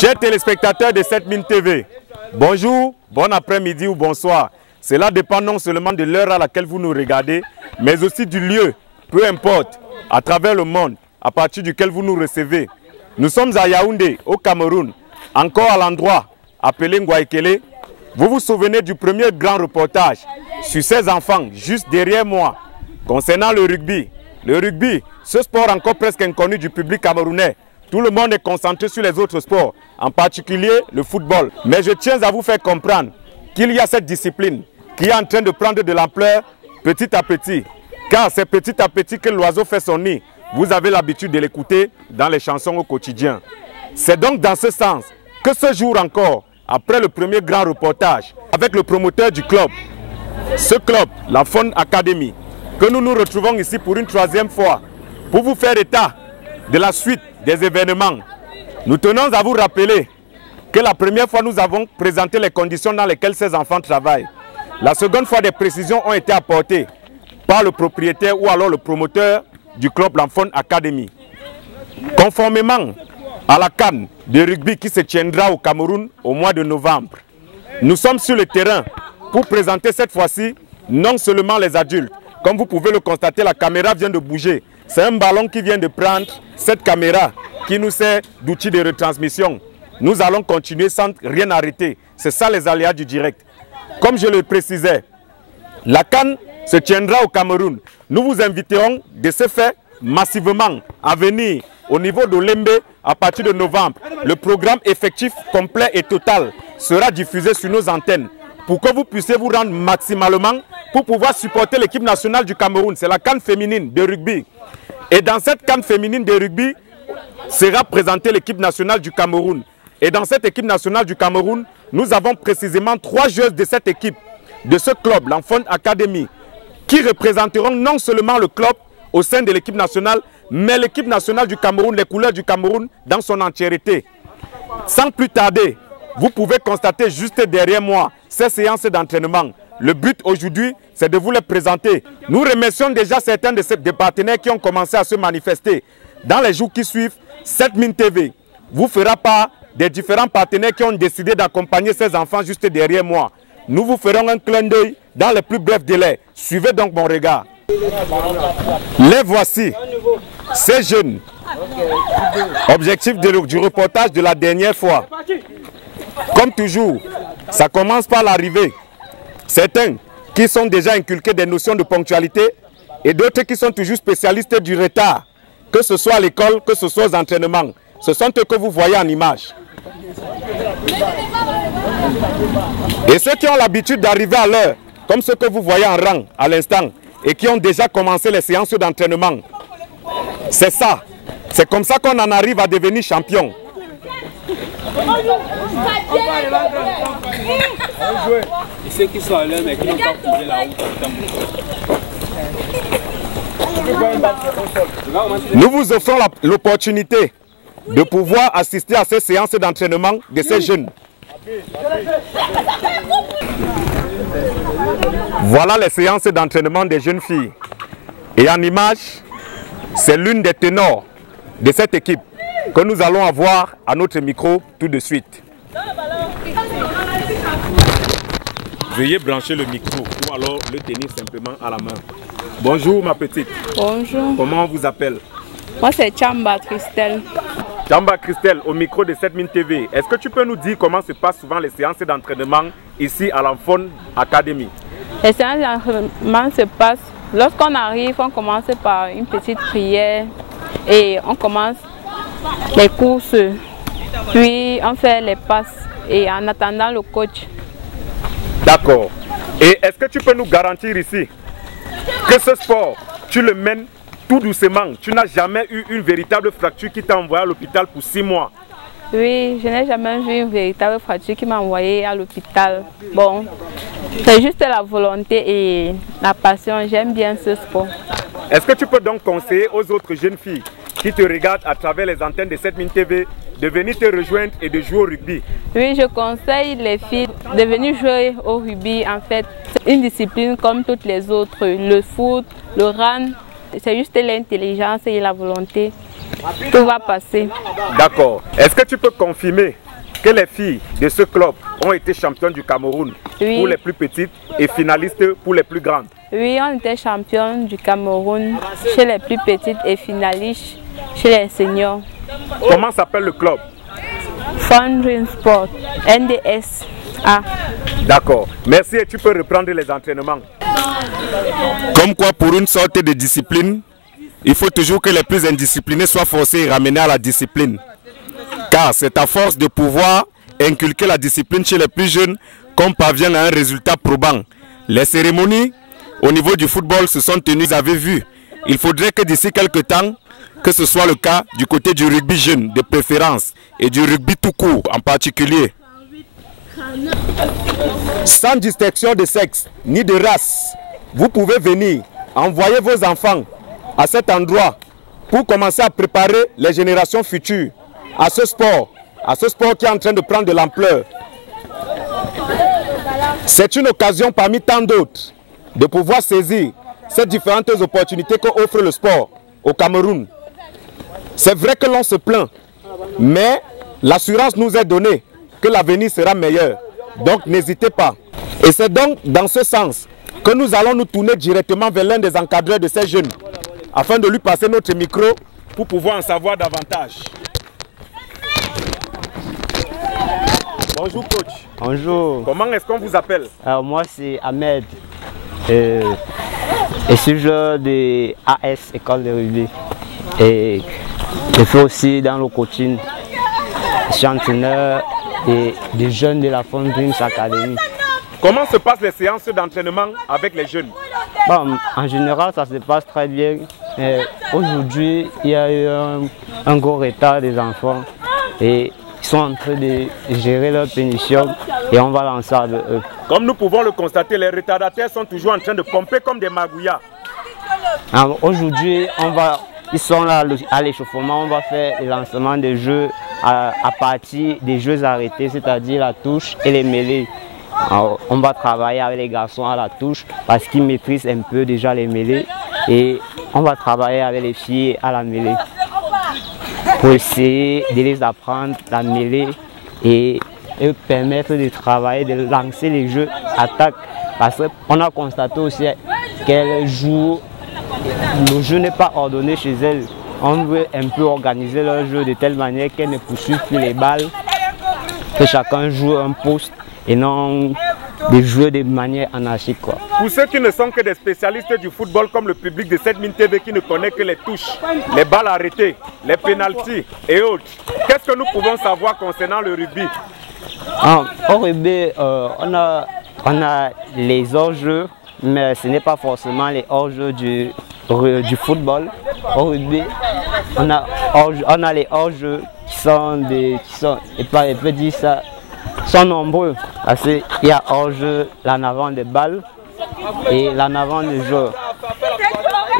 Chers téléspectateurs de 7000 TV, bonjour, bon après-midi ou bonsoir. Cela dépend non seulement de l'heure à laquelle vous nous regardez, mais aussi du lieu, peu importe, à travers le monde, à partir duquel vous nous recevez. Nous sommes à Yaoundé, au Cameroun, encore à l'endroit appelé Ngwaikele. Vous vous souvenez du premier grand reportage sur ces enfants, juste derrière moi, concernant le rugby. Le rugby, ce sport encore presque inconnu du public camerounais. Tout le monde est concentré sur les autres sports, en particulier le football. Mais je tiens à vous faire comprendre qu'il y a cette discipline qui est en train de prendre de l'ampleur petit à petit. Car c'est petit à petit que l'oiseau fait son nid. Vous avez l'habitude de l'écouter dans les chansons au quotidien. C'est donc dans ce sens que ce jour encore, après le premier grand reportage, avec le promoteur du club, ce club, la Faune Academy, que nous nous retrouvons ici pour une troisième fois, pour vous faire état de la suite des événements. Nous tenons à vous rappeler que la première fois nous avons présenté les conditions dans lesquelles ces enfants travaillent. La seconde fois, des précisions ont été apportées par le propriétaire ou alors le promoteur du club La Faune Academy. Conformément à la CAN de rugby qui se tiendra au Cameroun au mois de novembre, nous sommes sur le terrain pour présenter cette fois-ci non seulement les adultes. Comme vous pouvez le constater, la caméra vient de bouger. C'est un ballon qui vient de prendre cette caméra qui nous sert d'outil de retransmission. Nous allons continuer sans rien arrêter. C'est ça les aléas du direct. Comme je le précisais, la CAN se tiendra au Cameroun. Nous vous inviterons de ce fait massivement à venir au niveau de l'Embe à partir de novembre. Le programme effectif complet et total sera diffusé sur nos antennes pour que vous puissiez vous rendre maximalement pour pouvoir supporter l'équipe nationale du Cameroun. C'est la CAN féminine de rugby. Et dans cette CAN féminine de rugby sera présentée l'équipe nationale du Cameroun. Et dans cette équipe nationale du Cameroun, nous avons précisément 3 joueuses de cette équipe, de ce club, La Faune Academy, qui représenteront non seulement le club au sein de l'équipe nationale, mais l'équipe nationale du Cameroun, les couleurs du Cameroun dans son entièreté. Sans plus tarder, vous pouvez constater juste derrière moi ces séances d'entraînement. Le but aujourd'hui, c'est de vous les présenter. Nous remercions déjà certains des partenaires qui ont commencé à se manifester. Dans les jours qui suivent, 7000 TV vous fera part des différents partenaires qui ont décidé d'accompagner ces enfants juste derrière moi. Nous vous ferons un clin d'œil dans les plus brefs délais. Suivez donc mon regard. Les voici, ces jeunes. Objectif du reportage de la dernière fois. Comme toujours, ça commence par l'arrivée. Certains qui sont déjà inculqués des notions de ponctualité et d'autres qui sont toujours spécialistes du retard, que ce soit à l'école, que ce soit aux entraînements. Ce sont eux que vous voyez en image. Et ceux qui ont l'habitude d'arriver à l'heure, comme ceux que vous voyez en rang à l'instant, et qui ont déjà commencé les séances d'entraînement. C'est ça. C'est comme ça qu'on en arrive à devenir champion. Ceux qui sont à l'heure mais qui n'ont pas trouvé la route. Nous vous offrons l'opportunité de pouvoir assister à ces séances d'entraînement de ces jeunes. Voilà les séances d'entraînement des jeunes filles. Et en image, c'est l'une des ténors de cette équipe que nous allons avoir à notre micro tout de suite. Veuillez brancher le micro ou alors le tenir simplement à la main. Bonjour ma petite. Bonjour. Comment on vous appelle? Moi c'est Chamba Christelle. Chamba Christelle, au micro de 7000 TV. Est-ce que tu peux nous dire comment se passent souvent les séances d'entraînement ici à la Faune Academy? Les séances d'entraînement se passent lorsqu'on arrive, on commence par une petite prière et on commence les courses. Puis on fait les passes et en attendant le coach. D'accord. Et est-ce que tu peux nous garantir ici que ce sport, tu le mènes tout doucement? Tu n'as jamais eu une véritable fracture qui t'a envoyé à l'hôpital pour 6 mois? Oui, je n'ai jamais vu une véritable fracture qui m'a envoyé à l'hôpital. Bon, c'est juste la volonté et la passion. J'aime bien ce sport. Est-ce que tu peux donc conseiller aux autres jeunes filles qui te regardent à travers les antennes de 7000 TV de venir te rejoindre et de jouer au rugby? Oui, je conseille les filles de venir jouer au rugby. En fait, c'est une discipline comme toutes les autres. Le foot, le run, c'est juste l'intelligence et la volonté. tout va passer. D'accord. Est-ce que tu peux confirmer que les filles de ce club ont été championnes du Cameroun pour les plus petites et finalistes pour les plus grandes? Oui, on était championnes du Cameroun chez les plus petites et finalistes chez les seniors. Comment s'appelle le club? Fun Dream Sport, NDSA. D'accord. Merci et tu peux reprendre les entraînements. Comme quoi, pour une sorte de discipline, il faut toujours que les plus indisciplinés soient forcés et ramenés à la discipline. Car c'est à force de pouvoir inculquer la discipline chez les plus jeunes qu'on parvient à un résultat probant. Les cérémonies au niveau du football se sont tenues, vous avez vu. Il faudrait que d'ici quelques temps, que ce soit le cas du côté du rugby jeune de préférence et du rugby tout court en particulier. Sans distinction de sexe ni de race, vous pouvez venir envoyer vos enfants à cet endroit pour commencer à préparer les générations futures à ce sport qui est en train de prendre de l'ampleur. C'est une occasion parmi tant d'autres de pouvoir saisir ces différentes opportunités qu'offre le sport au Cameroun. C'est vrai que l'on se plaint, mais l'assurance nous est donnée que l'avenir sera meilleur. Donc n'hésitez pas. Et c'est donc dans ce sens que nous allons nous tourner directement vers l'un des encadreurs de ces jeunes afin de lui passer notre micro pour pouvoir en savoir davantage. Bonjour coach. Bonjour. Comment est-ce qu'on vous appelle? Alors moi c'est Ahmed. Et je suis joueur de AS, école de rugby. Et je fais aussi dans le coaching. Je suis entraîneur des jeunes de la Fun Dreams Academy. Comment se passent les séances d'entraînement avec les jeunes? Bon, en général, ça se passe très bien. Aujourd'hui, il y a eu un gros retard des enfants et ils sont en train de gérer leur pénition et on va lancer avec eux. Comme nous pouvons le constater, les retardataires sont toujours en train de pomper comme des magouillas. Aujourd'hui, ils sont là à l'échauffement, on va faire le lancement des jeux à partir des jeux arrêtés, c'est-à-dire la touche et les mêlées. Alors, on va travailler avec les garçons à la touche parce qu'ils maîtrisent un peu déjà les mêlées et on va travailler avec les filles à la mêlée pour essayer de les apprendre la mêlée et permettre de travailler, de lancer les jeux attaque parce qu'on a constaté aussi qu'elles jouent, le jeu n'est pas ordonné chez elles. On veut un peu organiser leur jeu de telle manière qu'elles ne poursuivent plus les balles, que chacun joue un poste et non de jouer de manière anarchique. Pour ceux qui ne sont que des spécialistes du football comme le public de 7000 TV qui ne connaît que les touches, les balles arrêtées, les pénaltys et autres, qu'est-ce que nous pouvons savoir concernant le rugby? Au rugby, on a les hors-jeux, mais ce n'est pas forcément les hors-jeux du football. Au rugby, on a les hors-jeux qui sont sont nombreux. Parce qu'il y a hors-jeu l'en avant des balles et l'en avant des joueurs.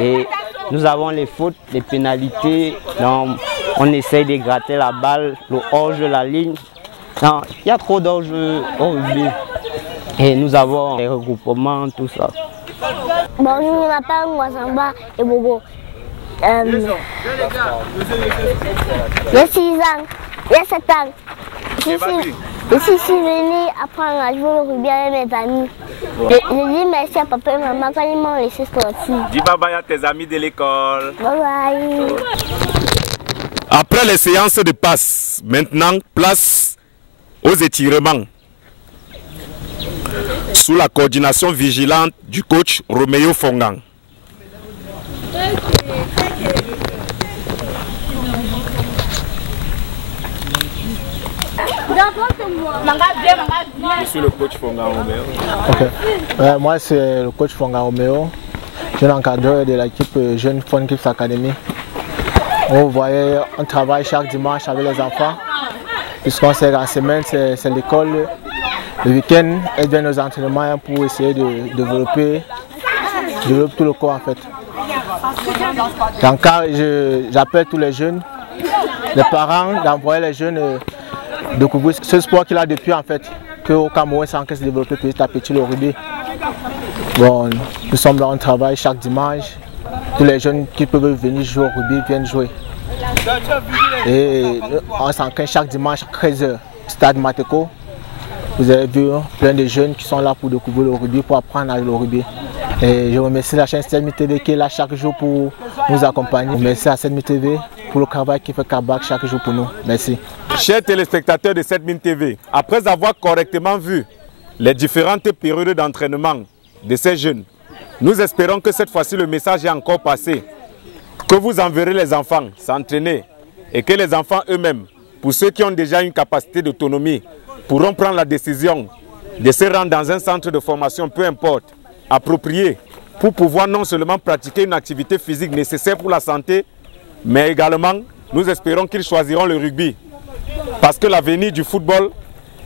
Et nous avons les fautes, les pénalités. Donc on essaye de gratter la balle, le hors-jeu, la ligne. Non, il y a trop d'hors-jeu au rugby. Et nous avons les regroupements, tout ça. Bonjour, je m'appelle Mwasamba et Bobo. J'ai 6 ans, j'ai 7 ans. Je suis venu apprendre à jouer au rugby avec mes amis. Je dis merci à papa et maman quand ils m'ont laissé sortir. Dis bye bye à tes amis de l'école. Bye bye. Après les séances de passe, maintenant place aux étirements. Sous la coordination vigilante du coach Roméo Fongang. Je suis le coach Fongang Roméo. Okay. Moi c'est le coach Fongang Roméo, jeune encadreur de l'équipe Jeune Fun Dreams Academy. Vous voyez, on travaille chaque dimanche avec les enfants. Puisqu'on sait qu'en semaine c'est l'école. Le week-end, elles viennent aux entraînements pour essayer de développer tout le corps en fait. Donc j'appelle tous les jeunes, les parents d'envoyer les jeunes découvrir ce sport qu'il a depuis en fait, qu'au Cameroun c'est en train de se développer petit à petit le rugby. Bon, nous sommes là, on travaille chaque dimanche. Tous les jeunes qui peuvent venir jouer au rugby viennent jouer. Et on s'entraîne chaque dimanche à 13h, stade Mateko. Vous avez vu plein de jeunes qui sont là pour découvrir le rugby, pour apprendre le rugby. Et je remercie la chaîne 7 TV qui est là chaque jour pour nous accompagner. Merci à 7 TV pour le travail qui fait Kabak chaque jour pour nous. Merci. Chers téléspectateurs de 7 TV, après avoir correctement vu les différentes périodes d'entraînement de ces jeunes, nous espérons que cette fois-ci le message est encore passé, que vous enverrez les enfants s'entraîner et que les enfants eux-mêmes, pour ceux qui ont déjà une capacité d'autonomie, pourront prendre la décision de se rendre dans un centre de formation, peu importe, approprié, pour pouvoir non seulement pratiquer une activité physique nécessaire pour la santé, mais également, nous espérons qu'ils choisiront le rugby. Parce que l'avenir du football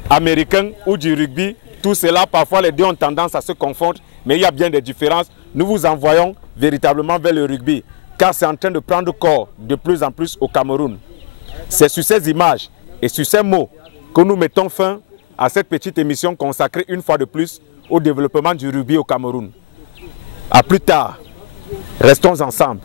américain ou du rugby, tout cela, parfois les deux ont tendance à se confondre, mais il y a bien des différences. Nous vous envoyons véritablement vers le rugby, car c'est en train de prendre corps de plus en plus au Cameroun. C'est sur ces images et sur ces mots que nous mettons fin à cette petite émission consacrée une fois de plus au développement du rugby au Cameroun. A plus tard, restons ensemble.